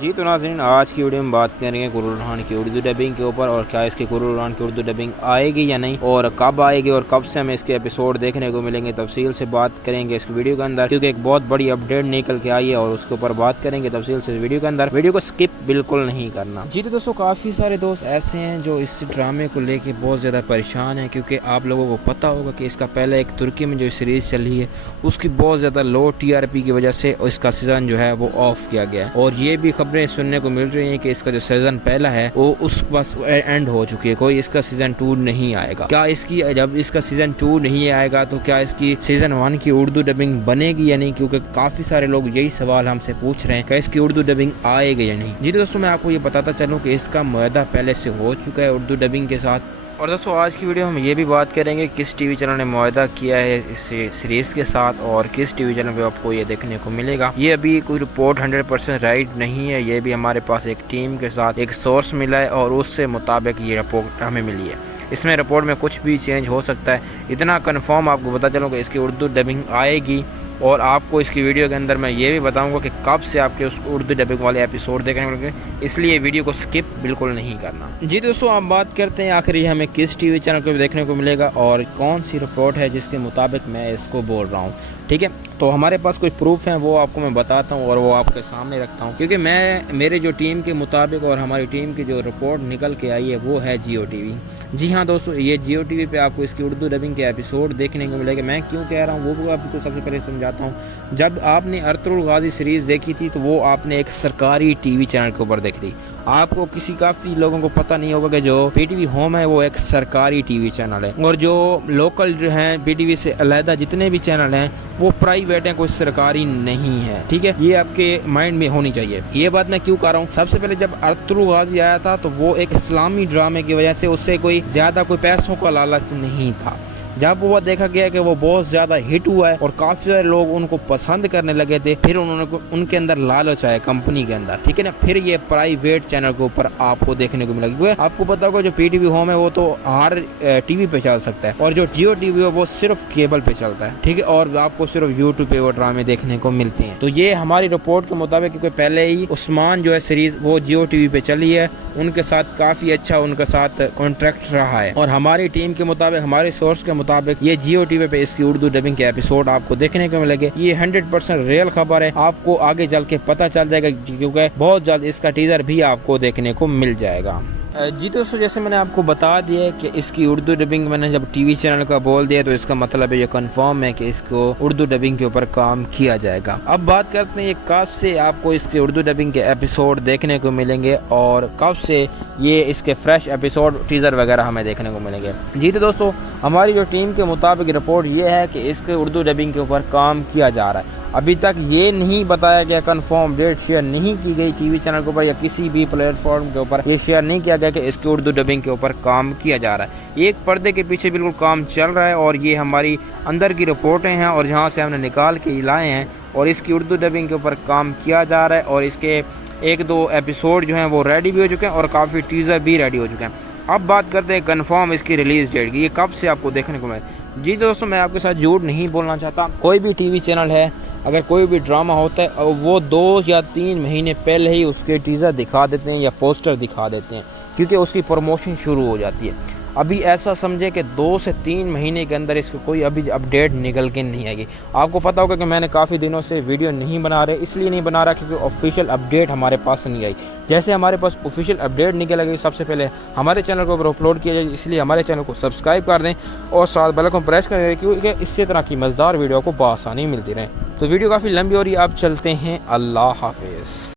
जी तो नाज़रीन, आज की वीडियो में बात करेंगे कुर्रुल खान की उर्दू डबिंग के ऊपर और क्या इसकी कुर्रुल खान की उर्दू डबिंग आएगी या नहीं, और कब आएगी और कब से हमें इसके एपिसोड देखने को मिलेंगे। तफसील से बात करेंगे इस वीडियो के अंदर, क्योंकि एक बहुत बड़ी अपडेट निकल के आई है और उसके ऊपर बात करेंगे तफसील से वीडियो के अंदर। वीडियो को स्किप बिल्कुल नहीं करना। जी तो दोस्तों, काफ़ी सारे दोस्त ऐसे हैं जो इस ड्रामे को लेके बहुत ज़्यादा परेशान हैं, क्योंकि आप लोगों को पता होगा कि इसका पहले एक तुर्की में जो सीरीज़ चली है उसकी बहुत ज़्यादा लो TRP की वजह से इसका सीज़न जो है वो ऑफ किया गया है। और ये भी खबरें सुनने को मिल रही हैं कि इसका जो सीज़न पहला है वो उस बस एंड हो चुकी है, कोई इसका सीज़न 2 नहीं आएगा। क्या इसकी जब इसका सीज़न 2 नहीं आएगा तो क्या इसकी सीज़न 1 की उर्दू डबिंग बनेगी या नहीं, क्योंकि काफ़ी सारे लोग यही सवाल हमसे पूछ रहे हैं कि इसकी उर्दू डबिंग आएगी या नहीं। जी दोस्तों, मैं आपको ये बताता चलूँ कि इसका मुआहदा पहले से हो चुका है उर्दू डबिंग के साथ। और दोस्तों, आज की वीडियो हम ये भी बात करेंगे किस टीवी चैनल ने मुआहदा किया है इस सीरीज़ के साथ और किस टीवी चैनल पे आपको ये देखने को मिलेगा। ये अभी कोई रिपोर्ट 100% राइट नहीं है, ये भी हमारे पास एक टीम के साथ एक सोर्स मिला है और उससे मुताबिक ये रिपोर्ट हमें मिली है। इसमें रिपोर्ट में कुछ भी चेंज हो सकता है, इतना कन्फर्म आपको बता चलूँ कि इसकी उर्दू डबिंग आएगी। और आपको इसकी वीडियो के अंदर मैं ये भी बताऊंगा कि कब से आपके उस उर्दू डबिंग वाले एपिसोड देखने को मिलेंगे, इसलिए वीडियो को स्किप बिल्कुल नहीं करना। जी दोस्तों, आप बात करते हैं आखिर ये हमें किस टीवी चैनल को देखने को मिलेगा और कौन सी रिपोर्ट है जिसके मुताबिक मैं इसको बोल रहा हूँ। ठीक है, तो हमारे पास कुछ प्रूफ हैं, वो आपको मैं बताता हूँ और वो आपके सामने रखता हूँ, क्योंकि मेरे जो टीम के मुताबिक और हमारी टीम की जो रिपोर्ट निकल के आई है वो है जियो टीवी। जी हाँ दोस्तों, ये जियो टीवी पे आपको इसकी उर्दू डबिंग के एपिसोड देखने को मिलेगा। मैं क्यों कह रहा हूँ वो भी आपको सबसे पहले समझाता हूँ। जब आपने अर्तुगरुल गाजी सीरीज़ देखी थी तो वो आपने एक सरकारी टीवी चैनल के ऊपर देखी थी। आपको काफ़ी लोगों को पता नहीं होगा कि जो PTV होम है वो एक सरकारी टीवी चैनल है, और जो लोकल जो हैं PTV से अलहदा जितने भी चैनल हैं वो प्राइवेट हैं, कोई सरकारी नहीं है। ठीक है, ये आपके माइंड में होनी चाहिए। ये बात मैं क्यों कर रहा हूँ, सबसे पहले जब अर्तुगरुल गाजी आया था तो वो एक इस्लामी ड्रामे की वजह से उससे कोई ज़्यादा कोई पैसों का लालच नहीं था। जब वो देखा गया कि वो बहुत ज़्यादा हिट हुआ है और काफ़ी सारे लोग उनको पसंद करने लगे थे, फिर उनके अंदर लालच आया कंपनी के अंदर। ठीक है ना, फिर ये प्राइवेट चैनल के ऊपर आपको देखने को मिलेगा। आपको पता होगा जो PTV होम है वो तो हर टीवी पे चल सकता है, और जो जियो टीवी है वो सिर्फ केबल पे चलता है। ठीक है, और आपको सिर्फ यूट्यूब पे वो ड्रामे देखने को मिलते हैं। तो ये हमारी रिपोर्ट के मुताबिक, क्योंकि पहले ही उस्मान जो है सीरीज वो जियो टीवी पे चली है, उनके साथ काफ़ी अच्छा उनके साथ कॉन्ट्रैक्ट रहा है। और हमारी टीम के मुताबिक, हमारे सोर्स के मुताबिक ये जियो टीवी पे इसकी उर्दू डबिंग के एपिसोड आपको देखने को मिलेंगे। ये 100% रियल खबर है, आपको आगे चल के पता चल जाएगा, क्योंकि बहुत जल्द इसका टीजर भी आपको देखने को मिल जाएगा। जी दोस्तों, जैसे मैंने आपको बता दिया है कि इसकी उर्दू डबिंग मैंने जब टीवी चैनल का बोल दिया तो इसका मतलब है ये कंफर्म है कि इसको उर्दू डबिंग के ऊपर काम किया जाएगा। अब बात करते हैं ये कब से आपको इसके उर्दू डबिंग के एपिसोड देखने को मिलेंगे और कब से ये इसके फ्रेश एपिसोड टीज़र वगैरह हमें देखने को मिलेंगे। जी तो दोस्तों, हमारी जो टीम के मुताबिक रिपोर्ट ये है कि इसके उर्दू डबिंग के ऊपर काम किया जा रहा है। अभी तक ये नहीं बताया गया, कंफर्म डेट शेयर नहीं की गई टीवी चैनल के ऊपर या किसी भी प्लेटफॉर्म के ऊपर ये शेयर नहीं किया गया कि इसकी उर्दू डबिंग के ऊपर काम किया जा रहा है। एक पर्दे के पीछे बिल्कुल काम चल रहा है और ये हमारी अंदर की रिपोर्टें हैं और जहाँ से हमने निकाल के लाए हैं, और इसकी उर्दू डबिंग के ऊपर काम किया जा रहा है। और इसके 1-2 एपिसोड जो हैं वो रेडी भी हो चुके हैं और काफ़ी टीज़र भी रेडी हो चुके हैं। अब बात करते हैं कंफर्म इसकी रिलीज़ डेट की, ये कब से आपको देखने को मिले। जी दोस्तों, मैं आपके साथ झूठ नहीं बोलना चाहता। कोई भी टीवी चैनल है, अगर कोई भी ड्रामा होता है वो 2 या 3 महीने पहले ही उसके टीज़र दिखा देते हैं या पोस्टर दिखा देते हैं, क्योंकि उसकी प्रमोशन शुरू हो जाती है। अभी ऐसा समझे कि 2 से 3 महीने के अंदर इसको कोई अभी अपडेट निकल के नहीं आएगी। आपको पता होगा कि मैंने काफ़ी दिनों से वीडियो नहीं बना रहे, इसलिए नहीं बना रहा क्योंकि ऑफिशियल अपडेट हमारे पास नहीं आई। जैसे हमारे पास ऑफिशियल अपडेट निकल गई, सबसे पहले हमारे चैनल को अपलोड किया जाए, इसलिए हमारे चैनल को सब्सक्राइब कर दें और साथ बेल आइकन प्रेस कर दें, क्योंकि इससे तरह की मज़ेदार वीडियो को बआसानी मिलती रहे। तो वीडियो काफ़ी लंबी हो रही है, अब चलते हैं। अल्लाह हाफिज़।